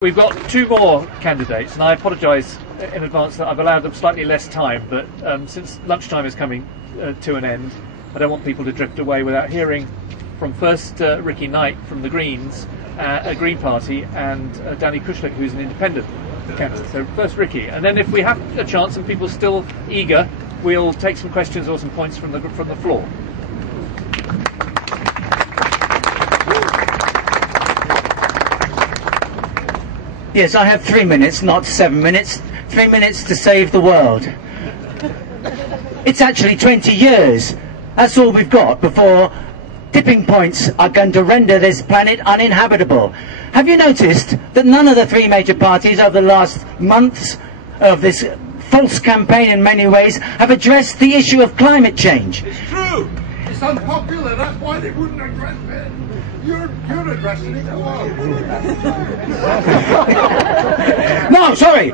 We've got two more candidates, and I apologise in advance that I've allowed them slightly less time, but since lunchtime is coming to an end, I don't want people to drift away without hearing from first Ricky Knight from the Greens, a Green Party, and Danny Kushlik, who's an independent candidate. So first Ricky, and then if we have a chance and people are still eager, we'll take some questions or some points from the floor. Yes, I have 3 minutes, not 7 minutes. 3 minutes to save the world. It's actually 20 years. That's all we've got before tipping points are going to render this planet uninhabitable. Have you noticed that none of the three major parties over the last months of this false campaign in many ways have addressed the issue of climate change? It's true. It's unpopular. That's why they wouldn't address it. You're addressing it. No, sorry.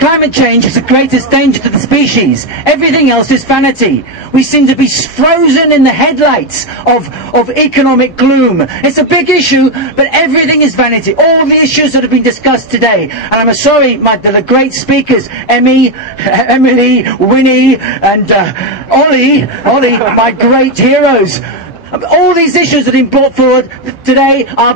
Climate change is the greatest danger to the species. Everything else is vanity. We seem to be frozen in the headlights of economic gloom. It's a big issue, but everything is vanity. All the issues that have been discussed today, and I'm sorry, the great speakers, Emily, Winnie, and Ollie, my great heroes. All these issues that have been brought forward today are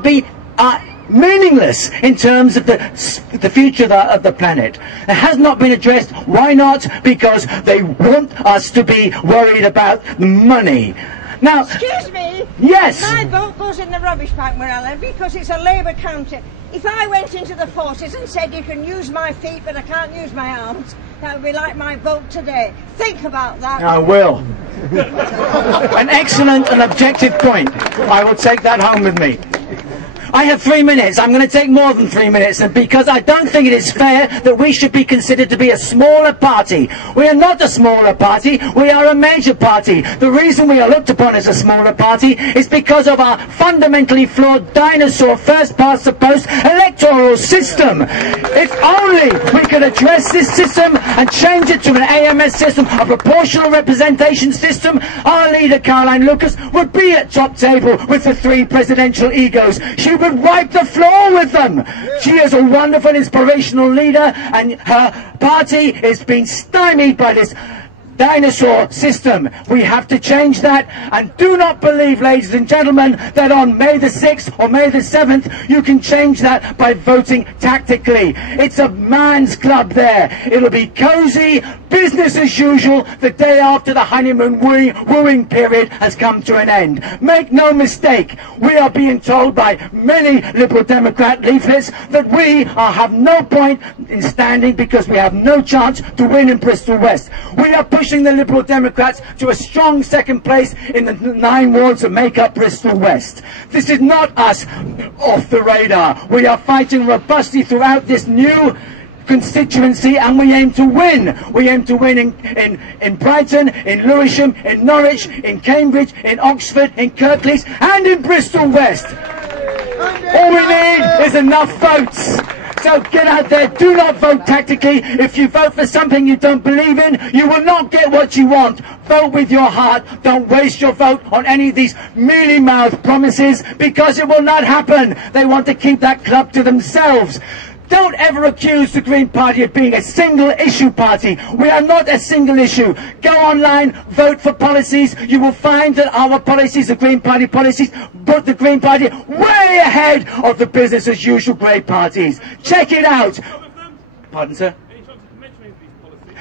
meaningless in terms of the future of the planet. It has not been addressed. Why not? Because they want us to be worried about the money. Now, excuse me. Yes. My vote goes in the rubbish pack where I live because it's a Labour county. If I went into the forces and said you can use my feet but I can't use my arms, that would be like my vote today. Think about that. I will. An excellent and objective point. I will take that home with me. I have 3 minutes. I'm going to take more than 3 minutes, and because I don't think it is fair that we should be considered to be a smaller party. We are not a smaller party. We are a major party. The reason we are looked upon as a smaller party is because of our fundamentally flawed dinosaur first-past-the-post electoral system. If only we could address this system and change it to an AMS system, a proportional representation system, our leader Caroline Lucas would be at top table with the three presidential egos. She would wipe the floor with them. She is a wonderful inspirational leader, and her party is being stymied by this dinosaur system. We have to change that, and do not believe, ladies and gentlemen, that on May the 6th or May the 7th you can change that by voting tactically. It's a man's club there. It'll be cosy, business as usual the day after the honeymoon wooing period has come to an end. Make no mistake, we are being told by many Liberal Democrat leaflets that we have no point in standing because we have no chance to win in Bristol West. We are pushing the Liberal Democrats to a strong second place in the 9 wards that make up Bristol West. This is not us off the radar. We are fighting robustly throughout this new constituency, and we aim to win. We aim to win in Brighton, in Lewisham, in Norwich, in Cambridge, in Oxford, in Kirklees, and in Bristol West. All we need is enough votes. So get out there, do not vote tactically. If you vote for something you don't believe in, you will not get what you want. Vote with your heart. Don't waste your vote on any of these mealy-mouthed promises, because it will not happen. They want to keep that club to themselves. Don't ever accuse the Green Party of being a single-issue party. We are not a single issue. Go online, vote for policies. You will find that our policies, the Green Party policies, put the Green Party way ahead of the business-as-usual grey parties. Check it out. Pardon, sir?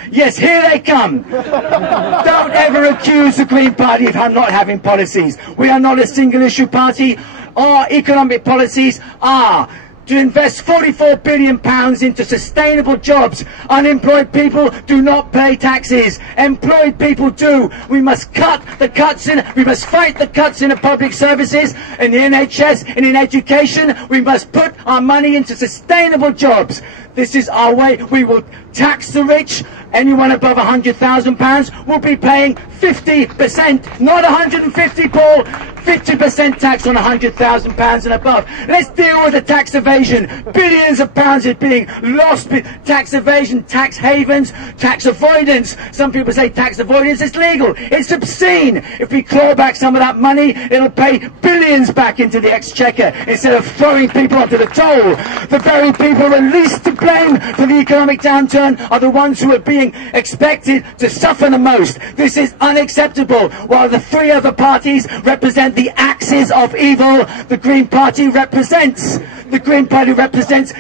Yes, here they come. Don't ever accuse the Green Party of not having policies. We are not a single-issue party. Our economic policies are to invest £44 billion into sustainable jobs. Unemployed people do not pay taxes. Employed people do. We must cut the cuts in, we must fight the cuts in the public services, in the NHS, and in education. We must put our money into sustainable jobs. This is our way. We will tax the rich, Anyone above £100,000 will be paying 50%, not 150, Paul, 50% tax on £100,000 and above. Let's deal with the tax evasion. Billions of pounds is being lost. Tax evasion, tax havens, tax avoidance. Some people say tax avoidance is legal. It's obscene. If we claw back some of that money, it'll pay billions back into the exchequer instead of throwing people onto the toll. The very people who are least to blame for the economic downturn are the ones who are being expected to suffer the most. This is unacceptable. While the three other parties represent the axis of evil, the Green Party represents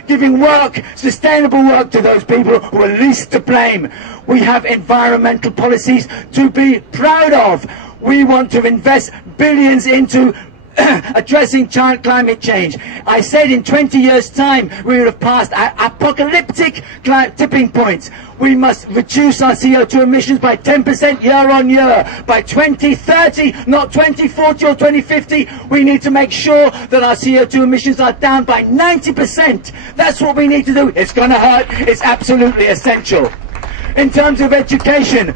giving work, sustainable work, to those people who are least to blame. We have environmental policies to be proud of. We want to invest billions into addressing climate change. I said in 20 years' time we would have passed apocalyptic tipping points. We must reduce our CO2 emissions by 10% year on year. By 2030, not 2040 or 2050, we need to make sure that our CO2 emissions are down by 90%. That's what we need to do. It's going to hurt. It's absolutely essential. In terms of education,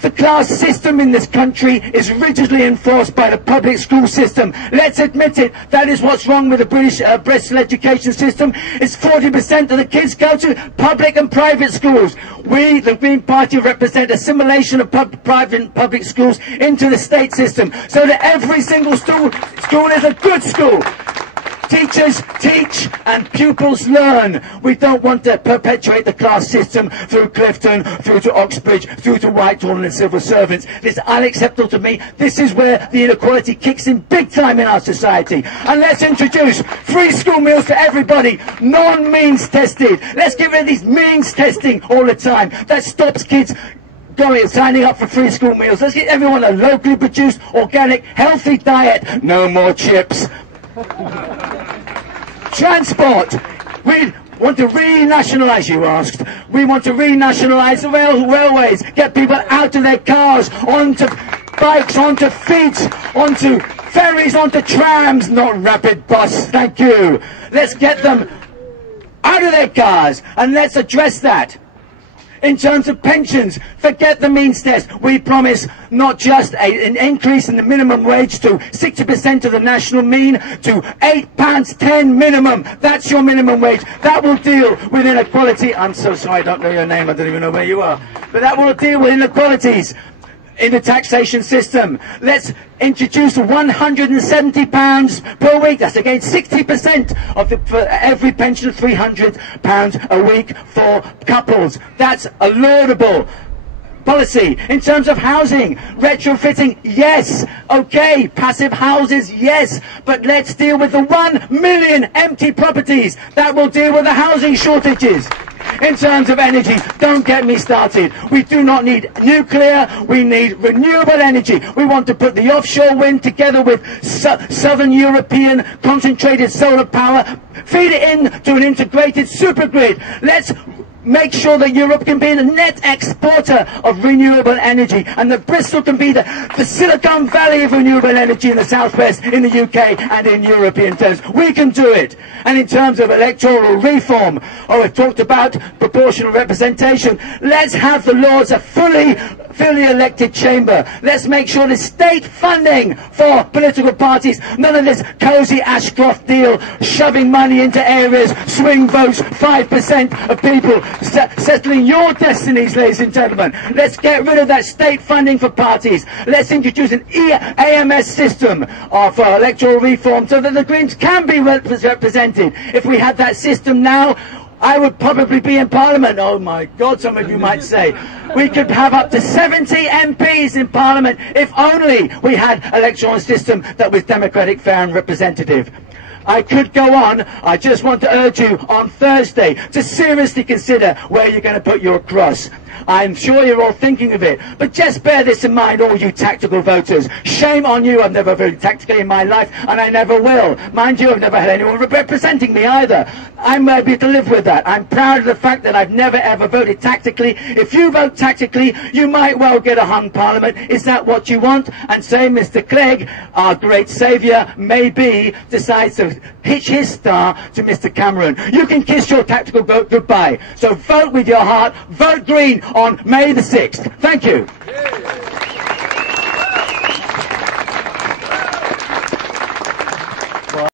the class system in this country is rigidly enforced by the public school system. Let's admit it. That is what's wrong with the Bristol education system. It's 40% of the kids go to public and private schools. We, the Green Party, represent assimilation of private and public schools into the state system, so that every single school is a good school. Teachers teach and pupils learn. We don't want to perpetuate the class system through Clifton, through to Oxbridge, through to Whitehall and the civil servants. It's unacceptable to me. This is where the inequality kicks in big time in our society. And let's introduce free school meals for everybody, non-means tested. Let's get rid of these means testing all the time. That stops kids signing up for free school meals. Let's get everyone a locally produced, organic, healthy diet. No more chips. Transport. We want to renationalise, you asked. We want to renationalise the railways, get people out of their cars, onto bikes, onto feet, onto ferries, onto trams, not rapid bus, thank you. Let's get them out of their cars, and let's address that. In terms of pensions, forget the means test. We promise not just an increase in the minimum wage to 60% of the national mean, to £8.10 minimum. That's your minimum wage. That will deal with inequality. I'm so sorry, I don't know your name. I don't even know where you are. But that will deal with inequalities in the taxation system. Let's introduce £170 per week. That's again 60% of for every pension of £300 a week for couples. That's a laudable policy. In terms of housing, retrofitting, yes, okay, passive houses, yes, but let's deal with the 1 million empty properties. That will deal with the housing shortages. In terms of energy, don't get me started. We do not need nuclear, we need renewable energy. We want to put the offshore wind together with southern European concentrated solar power, feed it into an integrated supergrid. Let's make sure that Europe can be a net exporter of renewable energy, and that Bristol can be the Silicon Valley of renewable energy in the southwest, in the UK and in European terms. We can do it. And in terms of electoral reform, I've talked about proportional representation. Let's have the Lords a fully elected chamber. Let's make sure there's state funding for political parties. None of this cosy Ashcroft deal, shoving money into areas, swing votes, 5% of people settling your destinies, ladies and gentlemen. Let's get rid of that state funding for parties. Let's introduce an AMS system for electoral reform so that the Greens can be represented. If we had that system now, I would probably be in Parliament. Oh my God, some of you might say. We could have up to 70 MPs in Parliament if only we had an electoral system that was democratic, fair and representative. I could go on. I just want to urge you on Thursday to seriously consider where you're going to put your cross. I'm sure you're all thinking of it, but just bear this in mind, all you tactical voters. Shame on you. I've never voted tactically in my life, and I never will. Mind you, I've never had anyone representing me either. I'm able to live with that. I'm proud of the fact that I've never ever voted tactically. If you vote tactically, you might well get a hung parliament. Is that what you want? And say Mr. Clegg, our great saviour, maybe decides to hitch his star to Mr. Cameron. You can kiss your tactical vote goodbye. So vote with your heart. Vote Green on May the 6th. Thank you.